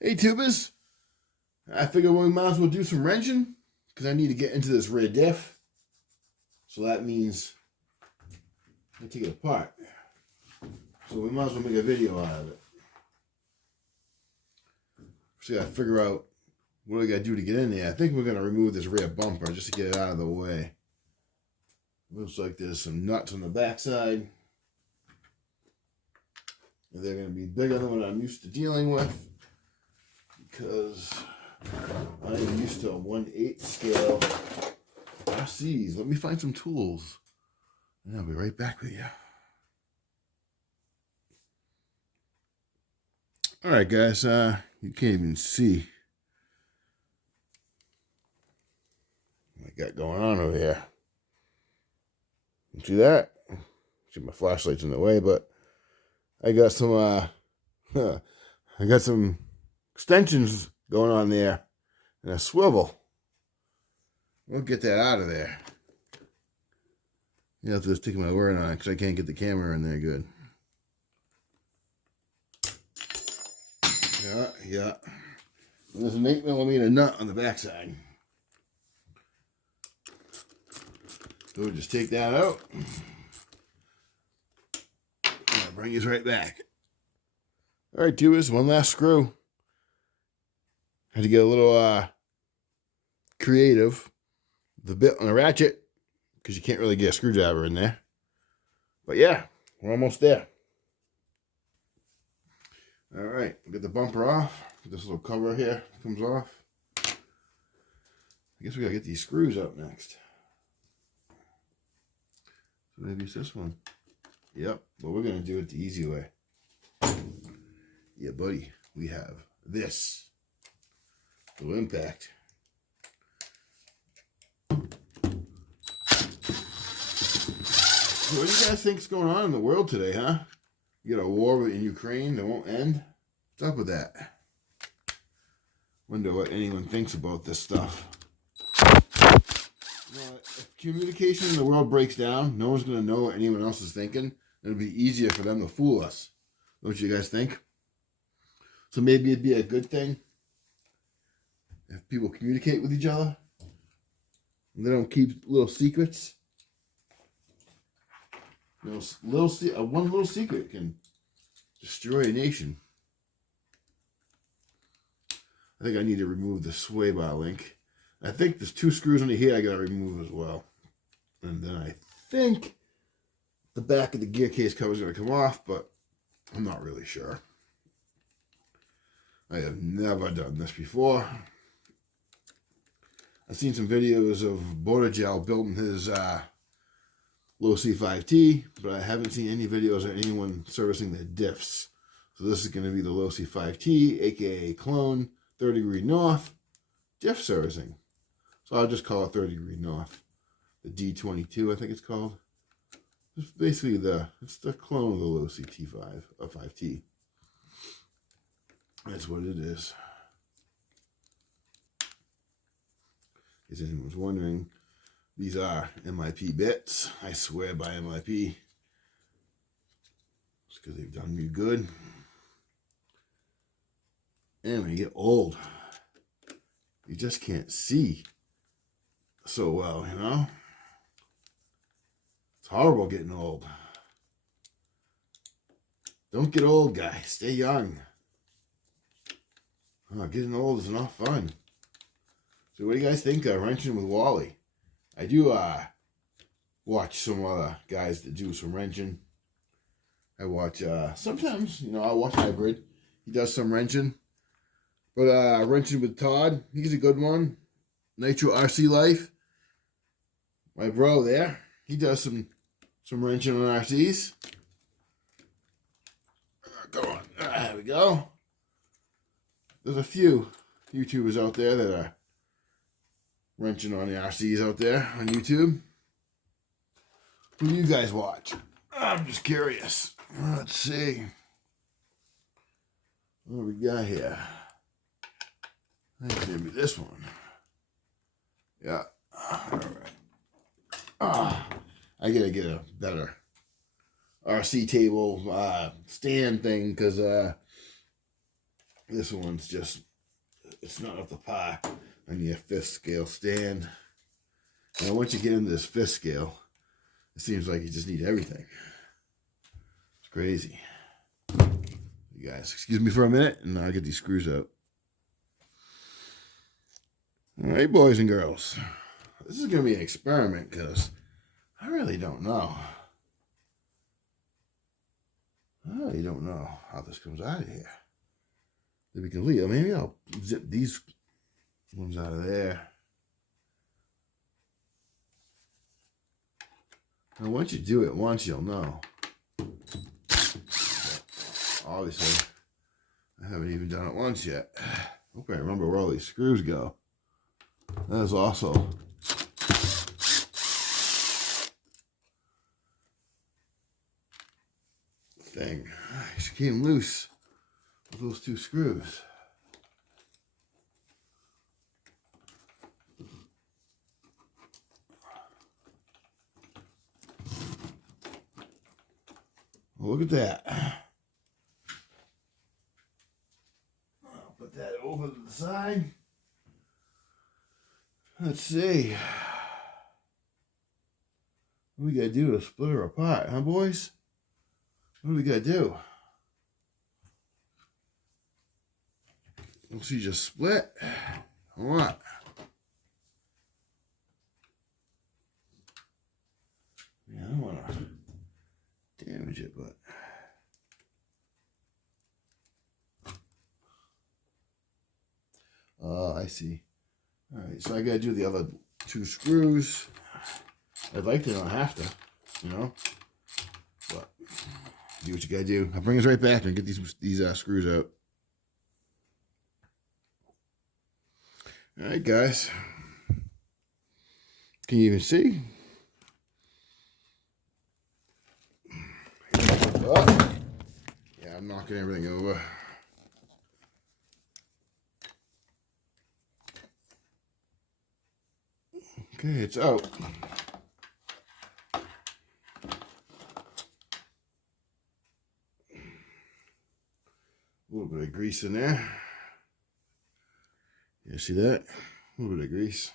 Hey tubers, I figured we might as well do some wrenching because I need to get into this rear diff. So that means I take it apart. So we might as well make a video out of it. So I gotta figure out what we gotta do to get in there. I think we're gonna remove this rear bumper just to get it out of the way. Looks like there's some nuts on the backside. And they're gonna be bigger than what I'm used to dealing with, because I am used to a 1/8 scale RCs. Let me find some tools and I'll be right back with you. All right, guys, you can't even see what I got going on over here. You see that? See, my flashlight's in the way, but I got some I got some extensions going on there and a swivel. We'll get that out of there. You have to just take my word on it because I can't get the camera in there good. Yeah. And there's an 8mm nut on the backside. So we'll just take that out. I'll bring you right back. All right, tubers, one last screw. Had to get a little creative. The bit on the ratchet, because you can't really get a screwdriver in there. But yeah, we're almost there. All right, get the bumper off. This little cover here comes off. I guess we gotta get these screws up next. So maybe it's this one. Yep, but we're gonna do it the easy way. Yeah, buddy, we have this. Little impact. So what do you guys think's going on in the world today, huh? You got a war in Ukraine that won't end? What's up with that? Wonder what anyone thinks about this stuff. You know, if communication in the world breaks down, no one's going to know what anyone else is thinking. It'll be easier for them to fool us. Don't you guys think? So maybe it'd be a good thing if people communicate with each other and they don't keep little secrets. You know, one little secret can destroy a nation. I think I need to remove the sway bar link. I think there's 2 screws under here I gotta remove as well. And then I think the back of the gear case cover is gonna come off, but I'm not really sure. I have never done this before. I've seen some videos of Bordagel building his low C5T, but I haven't seen any videos of anyone servicing the diffs. So this is going to be the low C5T, aka clone, 30° north, diff servicing. So I'll just call it 30° north. The D22, I think it's called. It's basically it's the clone of the low CT5, or 5T. That's what it is. If anyone was wondering, these are MIP bits. I swear by MIP. It's because they've done me good. And when you get old, you just can't see so well, you know? It's horrible getting old. Don't get old, guys. Stay young. Oh, getting old is not fun. So what do you guys think of wrenching with Wally? I do watch some other guys that do some wrenching. I watch, sometimes, you know, I'll watch Hybrid. He does some wrenching. But wrenching with Todd, he's a good one. Nitro RC Life. My bro there, he does some wrenching on RCs. Come on, there we go. There's a few YouTubers out there that are wrenching on the RCs out there on YouTube. Who do you guys watch? I'm just curious. Let's see. What do we got here? I think maybe this one. Yeah. All right. I gotta get a better RC table stand thing because This one's just, it's not up to par on your fifth scale stand. Now once you get into this fifth scale, it seems like you just need everything. It's crazy. You guys, excuse me for a minute, and I'll get these screws out. All right, boys and girls. This is going to be an experiment because I really don't know. I really don't know how this comes out of here. If we can leave, maybe I'll zip these ones out of there. Now, once you do it once, you'll know. Obviously, I haven't even done it once yet. Hope I remember where all these screws go. That is also thing. She came loose with those two screws. Well, look at that. I'll put that over to the side. Let's see. What do we gotta do to split her apart, huh, boys? What do we gotta do? Will she just split? Or what? Yeah, I don't wanna damage it, but I see. All right, so I gotta do the other two screws. I'd like to not have to, you know, but do what you gotta do. I'll bring us right back and get these screws out. All right, guys. Can you even see? Oh. Yeah, I'm knocking everything over. Okay, it's out. A little bit of grease in there. You see that? A little bit of grease.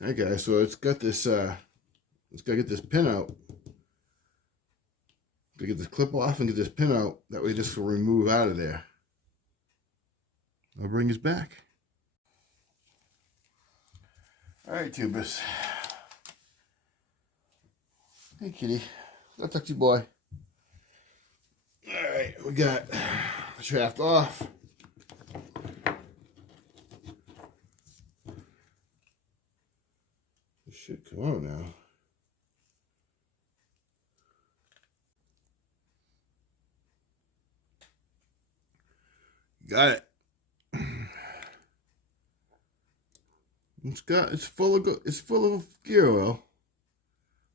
Alright guys, so it's got this let's gotta get this pin out. Gotta get this clip off and get this pin out. That way this will remove out of there. I'll bring us back. Alright, tubers. Hey kitty. Go talk to you, boy. Alright, we got the shaft off. This should come out now. Got it. It's full of gear oil.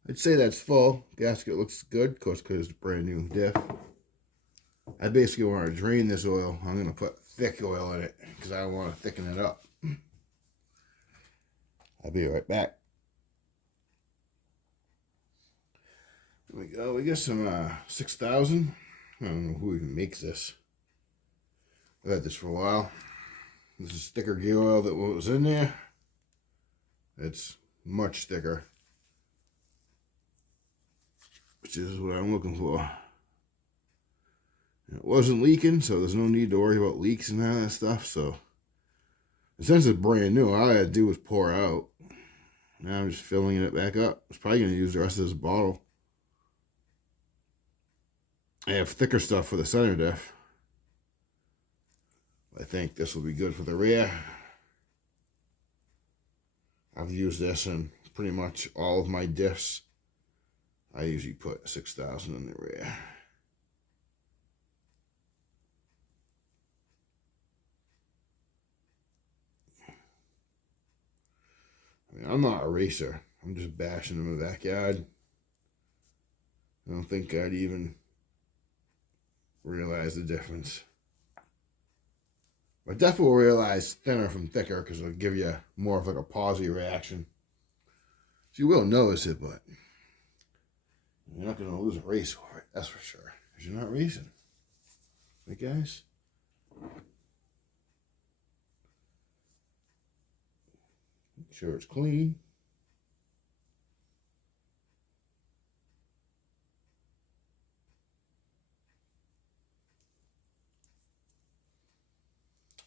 I'd say that's full. Gasket looks good, of course, because it's brand new diff. I basically want to drain this oil. I'm going to put thick oil in it because I want to thicken it up. I'll be right back. There we go. We got some 6000. I don't know who even makes this. I've had this for a while. This is thicker gear oil than what was in there. It's much thicker, which is what I'm looking for. It wasn't leaking, so there's no need to worry about leaks and all that stuff. So, since it's brand new, all I had to do was pour out. Now I'm just filling it back up. I was probably going to use the rest of this bottle. I have thicker stuff for the center diff. I think this will be good for the rear. I've used this in pretty much all of my diffs. I usually put 6000 in the rear. I mean, I'm not a racer. I'm just bashing in the backyard. I don't think I'd even realize the difference. But definitely will realize thinner from thicker because it'll give you more of like a palsy reaction. So you will notice it, but you're not going to lose a race over it, that's for sure. Because you're not racing. Right, guys? Make sure it's clean.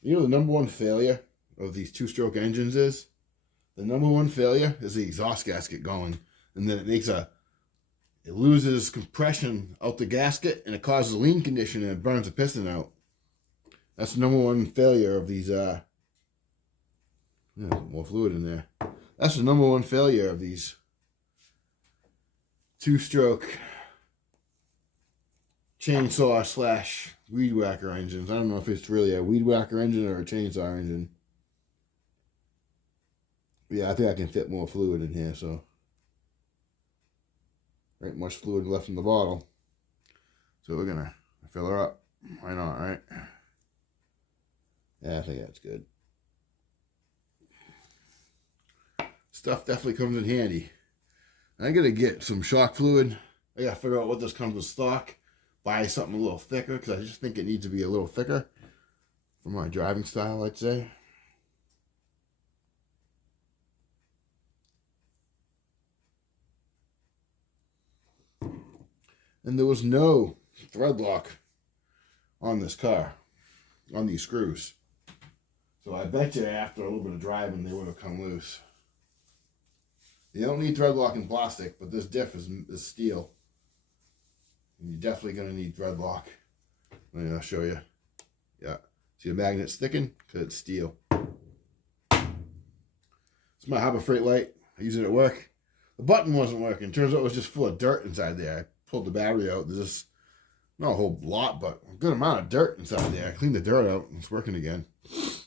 You know the number one failure of these two-stroke engines is? The number one failure is the exhaust gasket going. And then it loses compression out the gasket and it causes a lean condition and it burns the piston out. That's the number one failure of these, more fluid in there. That's the number one failure of these two-stroke chainsaw / weed whacker engines. I don't know if it's really a weed whacker engine or a chainsaw engine. But yeah, I think I can fit more fluid in here, so ain't much fluid left in the bottle. So we're gonna fill her up. Why not, right? Yeah, I think that's good. Stuff definitely comes in handy. I gotta get some shock fluid. I gotta figure out what this comes with stock. Buy something a little thicker because I just think it needs to be a little thicker for my driving style, I'd say. And there was no thread lock on this car, on these screws. So I bet you after a little bit of driving, they would have come loose. You don't need thread lock in plastic, but this diff is steel. And you're definitely going to need thread lock. I'll show you. Yeah. See the magnet sticking? Because it's steel. It's my Harbor Freight light. I use it at work. The button wasn't working. Turns out it was just full of dirt inside there. I pulled the battery out. There's just not a whole lot, but a good amount of dirt inside there. I cleaned the dirt out and it's working again. So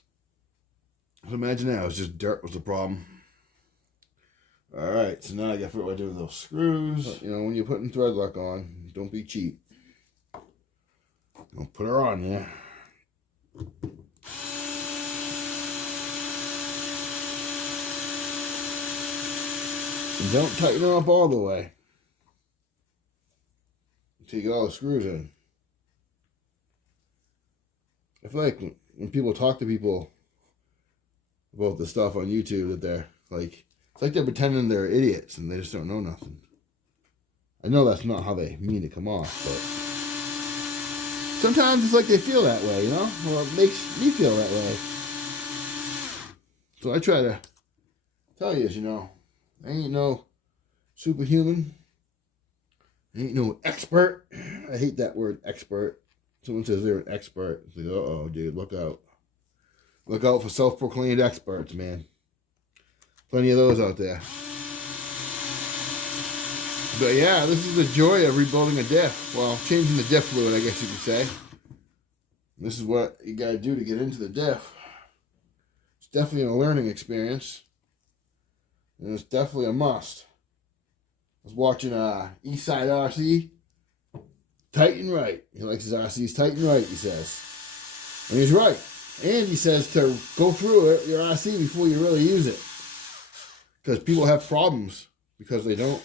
imagine that. It was just dirt was the problem. Alright, so now I got to figure out what to do with those screws. But, you know, when you're putting thread lock on, don't be cheap. Don't put her on there. And don't tighten her up all the way until you get all the screws in. I feel like when people talk to people about the stuff on YouTube that they're like, it's like they're pretending they're idiots and they just don't know nothing. I know that's not how they mean to come off, but sometimes it's like they feel that way, you know? Well, it makes me feel that way. So I try to tell you, you know, I ain't no superhuman. I ain't no expert. I hate that word, expert. Someone says they're an expert. It's like, uh-oh, dude, look out. Look out for self-proclaimed experts, man. Plenty of those out there. But yeah, this is the joy of rebuilding a diff. Well, changing the diff fluid, I guess you could say. This is what you got to do to get into the diff. It's definitely a learning experience. And it's definitely a must. I was watching Eastside RC. Tight and right. He likes his RCs tight and right, he says. And he's right. And he says to go through it, your RC before you really use it. Because people have problems because they don't.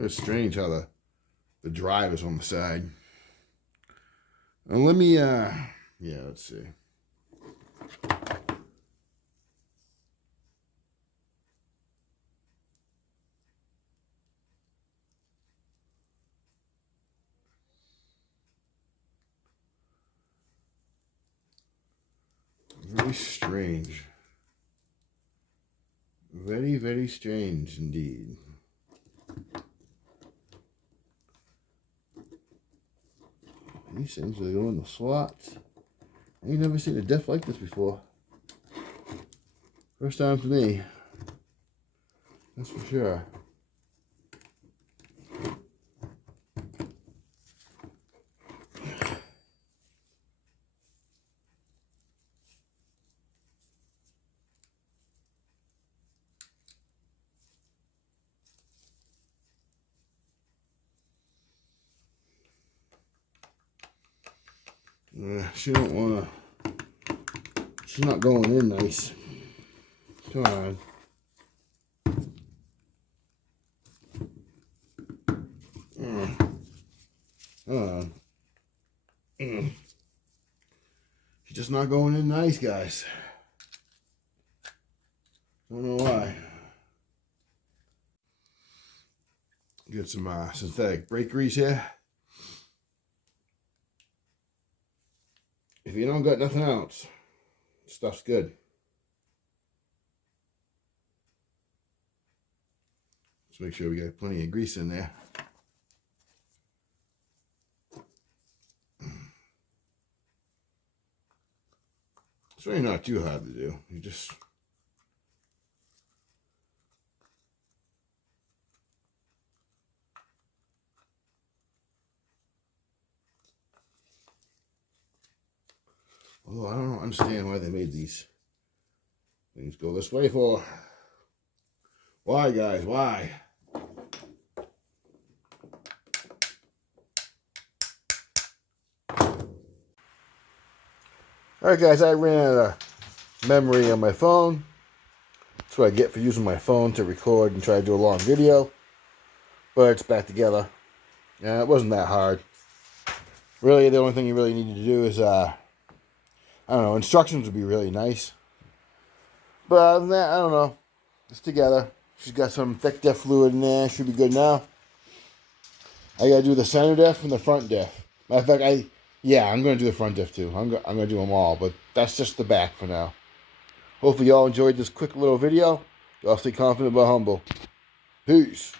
It's strange how the drive is on the side. And let me, let's see. Very strange. Very, very strange indeed. These things really go in the slots. I ain't never seen a diff like this before. First time for me. That's for sure. She don't wanna. She's not going in nice. Come on. She's just not going in nice, guys. Don't know why. Get some synthetic brake grease here. If you don't got nothing else, stuff's good. Let's make sure we got plenty of grease in there. It's really not too hard to do. You just although I don't understand why they made these things go this way for. Why, guys? Why? Alright, guys, I ran out of memory on my phone. That's what I get for using my phone to record and try to do a long video. But it's back together. Yeah, it wasn't that hard. Really, the only thing you really needed to do is, I don't know, instructions would be really nice. But other than that, I don't know. It's together. She's got some thick diff fluid in there. Should be good now. I gotta do the center diff and the front diff. Matter of fact, I'm gonna do the front diff too. I'm gonna do them all, but that's just the back for now. Hopefully y'all enjoyed this quick little video. Y'all stay confident but humble. Peace.